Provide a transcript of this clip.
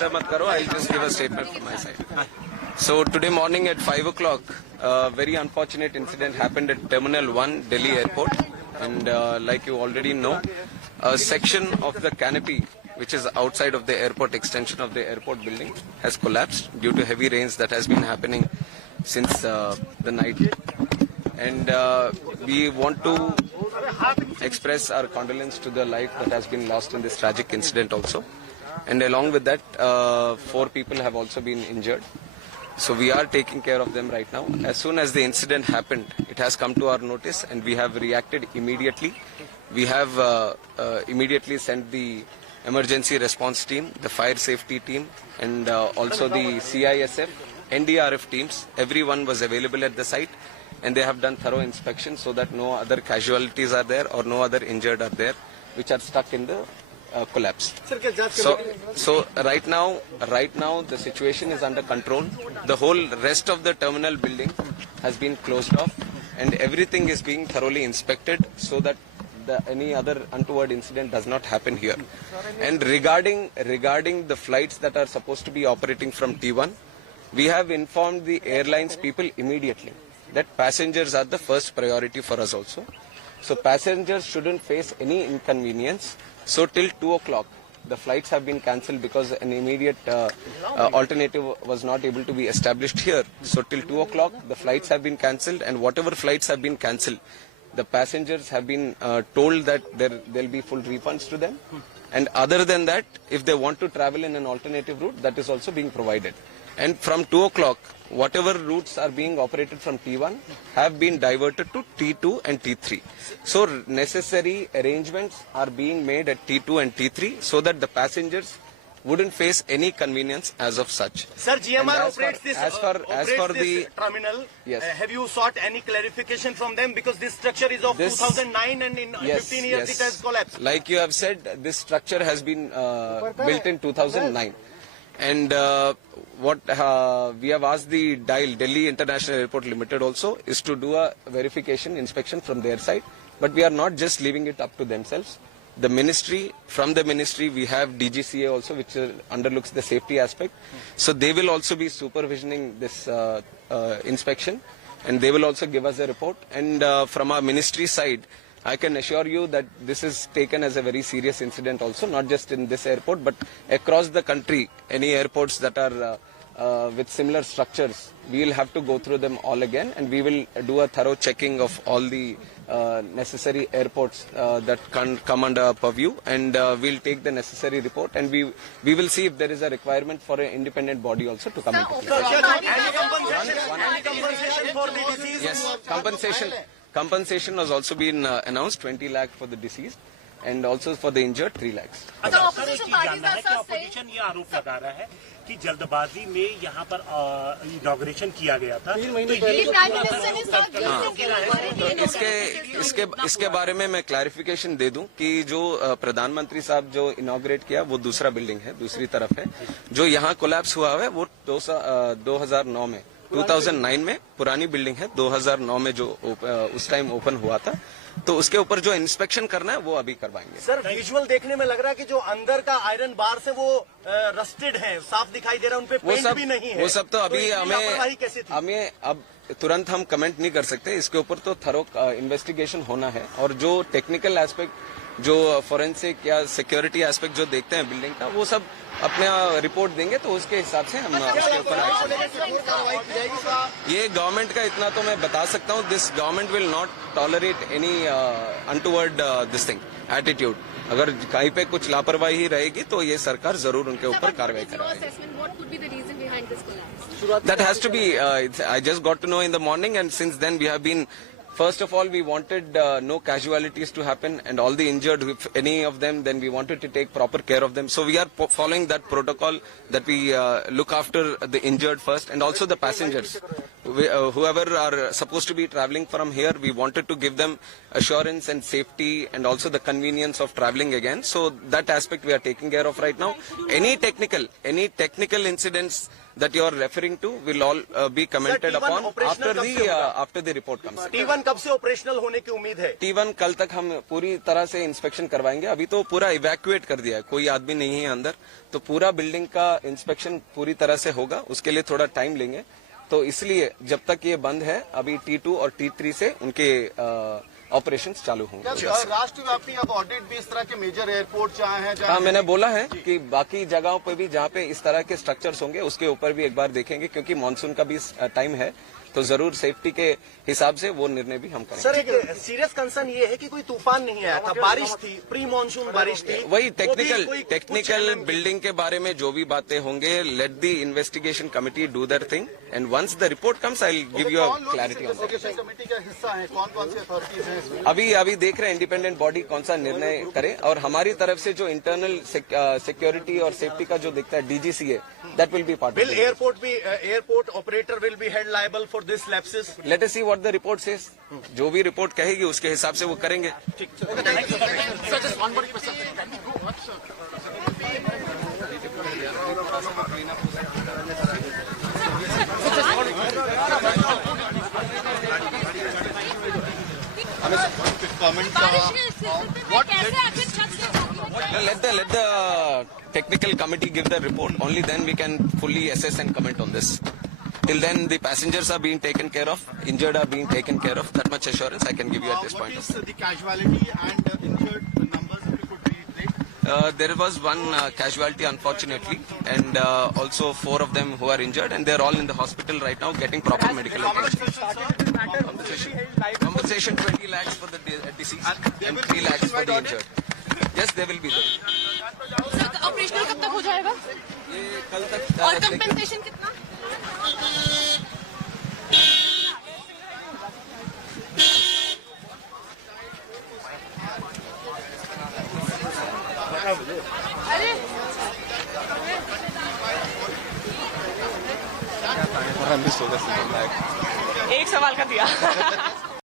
disturb mat karo. I'll just give a statement from my side. So today morning at 5 o'clock, a very unfortunate incident happened at Terminal 1, Delhi Airport. And like you already know, a section of the canopy, which is outside of the airport extension of the airport building, has collapsed due to heavy rains that has been happening since the night. And we want to express our condolence to the life that has been lost in this tragic incident also. And along with that, 4 people have also been injured. So we are taking care of them right now. As soon as the incident happened, it has come to our notice and we have reacted immediately. We have immediately sent the emergency response team, the fire safety team, and also the CISF, NDRF teams. Everyone was available at the site and they have done thorough inspection so that no other casualties are there or no other injured are there which are stuck in the collapse. So right now the situation is under control. The whole rest of the terminal building has been closed off and everything is being thoroughly inspected so that any other untoward incident does not happen here. And regarding the flights that are supposed to be operating from T1, we have informed the airlines people immediately that passengers are the first priority for us also. So passengers shouldn't face any inconvenience. So till 2 o'clock, the flights have been cancelled because an immediate alternative was not able to be established here. So till 2 o'clock, the flights have been cancelled, and whatever flights have been cancelled, the passengers have been told that there will be full refunds to them. And other than that, if they want to travel in an alternative route, that is also being provided. And from 2 o'clock, whatever routes are being operated from T1 have been diverted to T2 and T3. So necessary arrangements are being made at T2 and T3 so that the passengers wouldn't face any convenience as of such. Sir, GMR operates this terminal. Yes. Have you sought any clarification from them? Because this structure is of 2009 and in 15 years it has collapsed. Like you have said, this structure has been built in 2009. And what we have asked the DIAL, Delhi International Airport Limited also, is to do a verification inspection from their side. But we are not just leaving it up to themselves. The ministry, from the ministry, we have DGCA also, which underlooks the safety aspect. So they will also be supervisioning this inspection, and they will also give us a report. And from our ministry side, I can assure you that this is taken as a very serious incident also, not just in this airport, but across the country. Any airports that are with similar structures, we will have to go through them all again, and we will do a thorough checking of all the necessary airports that can come under our purview, and we'll take the necessary report, and we will see if there is a requirement for an independent body also to come into play. Any compensation for the disease? Yes, compensation has also been announced, 20 lakh for the deceased, and also for the injured 3 lakhs. Opposition ये आरोप लगा रहा है कि जल्दबाजी में यहाँ पर इनॉग्रेशन किया गया था। तो इसके बारे में मैं क्लैरिफिकेशन दे दूं कि जो प्रधानमंत्री साहब जो इनॉग्रेट किया वो दूसरा बिल्डिंग है, दूसरी तरफ है। जो यहाँ कोलैप्स हुआ है वो 2009 में 2009 में पुरानी बिल्डिंग है, 2009 में जो उस टाइम ओपन हुआ था, तो उसके ऊपर जो इंस्पेक्शन करना है वो अभी करवाएंगे। सर, विजुअल देखने में लग रहा है कि जो अंदर का आयरन बार से वो रस्टेड है, साफ दिखाई दे रहा है, उनपे पेंट भी नहीं है। वो सब तो अभी तो हमें अब तुरंत हम कमेंट नहीं कर सकते। इसके ऊपर तो थरो इन्वेस्टिगेशन होना है, और जो टेक्निकल एस्पेक्ट, जो फोरेंसिक या सिक्योरिटी एस्पेक्ट जो देखते हैं बिल्डिंग का, वो सब अपने रिपोर्ट देंगे, तो उसके हिसाब से हम उसके ऊपर ये गवर्नमेंट का इतना तो मैं बता सकता हूँ, this government will not tolerate any untoward this thing attitude. अगर कहीं पे कुछ लापरवाही रहेगी तो ये सरकार जरूर उनके ऊपर कार्रवाई करेगी। That has to be, I just got to know in the morning, and since then we have been, first of all, we wanted no casualties to happen, and all the injured, if any of them, then we wanted to take proper care of them. So we are following that protocol, that we look after the injured first, and also the passengers. Whoever are supposed to be traveling from here, we wanted to give them assurance and safety, and also the convenience of traveling again. So that aspect we are taking care of right now. Any technical incidents that you are referring to will all be commented T1 upon operational कब से होगा? after the report comes. T1 कब से operational होने की उम्मीद है? T1 कल तक हम पूरी तरह से इंस्पेक्शन करवाएंगे. अभी तो पूरा इवैक्यूएट कर दिया है, कोई आदमी नहीं है अंदर, तो पूरा बिल्डिंग का इंस्पेक्शन पूरी तरह से होगा. उसके लिए थोड़ा टाइम लेंगे, तो इसलिए जब तक ये बंद है अभी T2 और T3 से उनके ऑपरेशंस चालू होंगे. राष्ट्रव्यापी अब ऑडिट भी इस तरह के मेजर एयरपोर्ट जहाँ हैं हाँ, मैंने बोला है कि बाकी जगहों पे भी जहाँ पे इस तरह के स्ट्रक्चर्स होंगे उसके ऊपर भी एक बार देखेंगे, क्योंकि मानसून का भी टाइम है, तो जरूर सेफ्टी के हिसाब से वो निर्णय भी हम करेंगे. सर, एक सीरियस कंसर्न ये है कि कोई तूफान नहीं आया था, बारिश थी, प्री मानसून बारिश थी. वही टेक्निकल टेक्निकल बिल्डिंग के बारे में जो भी बातें होंगे, let the investigation committee do their thing and once the report comes I will give you a clarity on that. Committee का हिस्सा है, कौन कौन सी अथॉरिटीज हैं इसमें? अभी देख रहे हैं इंडिपेंडेंट बॉडी कौन सा निर्णय करे, और हमारी तरफ से जो इंटरनल सिक्योरिटी और सेफ्टी का जो दिखता है DGCA, that will be part. Will airport operator will be held liable for this lapses? Let us see what the report says. जो भी रिपोर्ट कहेगी उसके हिसाब से वो करेंगे. Let the technical committee give the report. Only then we can fully assess and comment on this. Till then, the passengers are being taken care of, injured are being taken care of. That much assurance I can give you at this point. What is the casualty and injured numbers, if you could read? There was one casualty, unfortunately, and also 4 of them who are injured, and they are all in the hospital right now getting proper medical attention. Compensation 20 lakhs for the deceased and 3 lakhs for the injured. Yes, they will be there. Operational कब तक हो जाएगा ये कल तक और compensation कितना? अरे I'm just so एक सवाल का दिया